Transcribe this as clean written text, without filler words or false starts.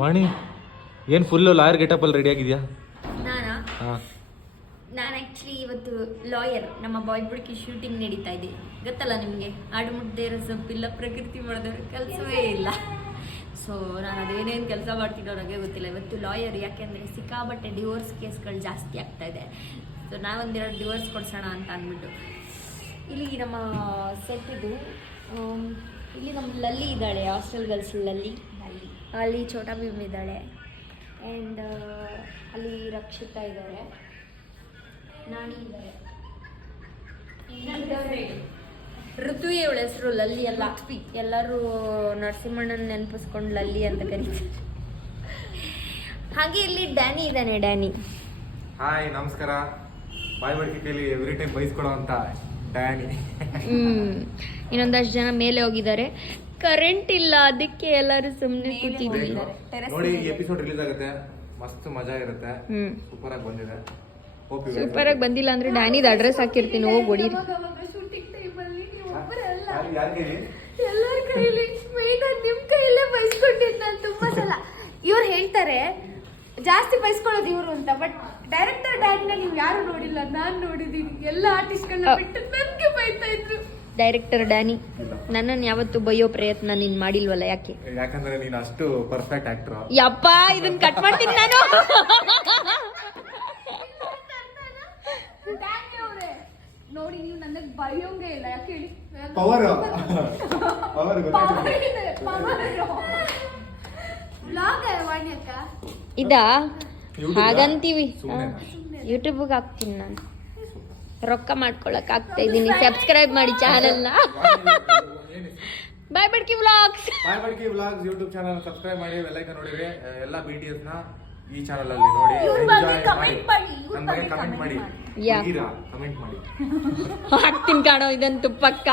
ವಾಣಿ ಏನು full lawyer ಗೆಟಪಲ್ಲಿ ready ಆಗಿದೆಯಾ? ನಾನಾ? ಹಾಂ, ನಾನು ಆ್ಯಕ್ಚುಲಿ ಇವತ್ತು ಲಾಯರ್ ನಮ್ಮ ಬಾಯ್ ಬುಡ್ಕಿ ಶೂಟಿಂಗ್ ನಡೀತಾ ಇದೆ, ಗೊತ್ತಲ್ಲ ನಿಮಗೆ. ಆಡು ಮುಟ್ದೇ ಇರೋ ಸೊಪ್ಪಿಲ್ಲ, ಪ್ರಕೃತಿ ಮಾಡಿದವ್ರ ಕೆಲಸವೇ ಇಲ್ಲ. ಸೊ ನಾನು ಅದೇನೇನು ಕೆಲಸ ಮಾಡ್ತೀನೋ ನನಗೆ ಗೊತ್ತಿಲ್ಲ. ಇವತ್ತು ಲಾಯರ್, ಯಾಕೆಂದರೆ ಸಿಕ್ಕಾಬಟ್ಟೆ ಡಿವೋರ್ಸ್ ಕೇಸ್ಗಳು ಜಾಸ್ತಿ ಆಗ್ತಾ ಇದೆ. ಸೊ ನಾವೊಂದೆರಡು ಡಿವೋರ್ಸ್ ಕೊಡ್ಸೋಣ ಅಂತ ಅಂದ್ಬಿಟ್ಟು ಇಲ್ಲಿ ನಮ್ಮ ಸೆಟ್ ಇದು. ಇಲ್ಲಿ ನಮ್ಮ ಲಲ್ಲಿ ಇದ್ದಾಳೆ, ಹಾಸ್ಟೆಲ್ ಗರ್ಲ್ಸ್ ಲಲ್ಲಿ. ಅಲ್ಲಿ ಛೋಟಾ ಭೀಮ್ ಇದ್ದಾಳೆ, ಆ್ಯಂಡ್ ಅಲ್ಲಿ ರಕ್ಷಿತಾ ಇದ್ದಾರೆ, ನಾಣಿ ಇದ್ದಾರೆ, ಋತು ಇವಳ ಹೆಸರು ಲಲ್ಲಿ ಅಲ್ಲ. ಎಲ್ಲರೂ ನರಸಿಂಹಣ್ಣನ ನೆನಪಿಸ್ಕೊಂಡು ಲಲ್ಲಿ ಅಂತ ಕರೀತಾರೆ. ಹಾಗೆ ಇಲ್ಲಿ ಡ್ಯಾನಿ ಇದ್ದಾನೆ. ಡ್ಯಾನಿ ಹಾಯ್, ನಮಸ್ಕಾರ. ಬಾಯ್ ಬಡ್ಕಿ ಕೈಲಿ ಎವ್ರಿ ಟೈಮ್ ಬೈಸ್ಕೊಡೋ ಅಂತ ಡ್ಯಾನಿ. ಇನ್ನೊಂದಷ್ಟು ಜನ ಮೇಲೆ ಹೋಗಿದ್ದಾರೆ, ಕರೆಂಟ್ ಇಲ್ಲ, ಅದಕ್ಕೆ ಎಲ್ಲರೂ ಸುಮ್ಮನೆ ಕೂತಿದ್ವಿ. ನೋಡಿ, ಈ ಎಪಿಸೋಡ್ ರಿಲೀಸ್ ಆಗುತ್ತೆ, ಮಸ್ತ್ ಮಜಾ ಇರುತ್ತೆ. ಸೂಪರ್ ಆಗಿ ಬಂದಿದೆ. ಸೂಪರ್ ಆಗಿ ಬಂದಿಲ್ಲ ಅಂದ್ರೆ ಡ್ಯಾನಿದ ಅಡ್ರೆಸ್ ಹಾಕಿರ್ತೀನಿ, ಹೋಗಿ ಹೊಡೀರಿ. ಎಲ್ಲರ ಕೈಲಿ ನಿಮ್ ಕೈಯಲ್ಲೇ ಬಯಸ್ಕೊಂಡಿದ್ದು ನಾನು ತುಂಬಾ ಸಲ. ಇವ್ರು ಹೇಳ್ತಾರೆ ಜಾಸ್ತಿ ಬಯಸ್ಕೊಳ್ಳೋದು ಇವ್ರು ಅಂತ, ಬಟ್ ಡೈರೆಕ್ಟರ್ ಡ್ಯಾನಿನ ನೀವು ಯಾರು ನೋಡಿಲ್ಲ, ನಾನು ನೋಡಿದೀನಿ. ಎಲ್ಲ ಆರ್ಟಿಸ್ಟ್ಗಳನ್ನ ಬಿಟ್ಟು ನನ್ಗೆ ಬೈತಾ ಇದ್ರು. ಡೈರೆಕ್ಟರ್ ಡ್ಯಾನಿ, ನನ್ನನ್ನು ಯಾವತ್ತು ಬೈಯೋ ಪ್ರಯತ್ನ ನೀನ್ ಮಾಡಿಲ್ವಲ್ಲ, ಯಾಕೆ? ಯಾಕಂದ್ರೆ ನೀನು ಅಷ್ಟು ಪರ್ಫೆಕ್ಟ್ ಆಕ್ಟರ್. ಯಪ್ಪ, ಇದನ್ನ ಕಟ್ ಮಾಡ್ತೀನಿ ನಾನು. ನೋಡಿ, ನೀವು ನನಗೆ ಬೈಯೋಂಗೆ ಇಲ್ಲ, ಯಾಕೆ ಹೇಳಿ? ಪವರ್ ಇದಾ ಹಾಗಂತೀವಿ. ಯೂಟ್ಯೂಬ್ಗೆ ಹಾಕ್ತೀನಿ ನಾನು, ರೊಕ್ಕ ಮಾಡ್ಕೊಳಕ್ ಆಗ್ತಾ ಇದ್ದೀನಿ. ಸಬ್ಸ್ಕ್ರೈಬ್ ಮಾಡಿ ಚಾನೆಲ್ನ. ಬಾಯ್ ಬಡ್ಕಿ ವ್ಲಾಗ್ಸ್ ಯೂಟ್ಯೂಬ್ ಚಾನಲ್ ಸಬ್ಸ್ಕ್ರೈಬ್ ಮಾಡಿ, ಬೆಲ್ ಐಕಾನ್ ನೋಡಿರಿ. ಎಲ್ಲ BTS ನ ಈ ಚಾನಲ್ ಅಲ್ಲಿ ನೋಡಿ, ಎಂಜಾಯ್ ಮಾಡಿ. ನಮಗೆ ಕಮೆಂಟ್ ಮಾಡಿ, ಕಮೆಂಟ್ ಮಾಡಿ. ಹಾಕ್ತೀನಿ ಕಾಣೋ ಇದಂತೂ ಪಕ್ಕ.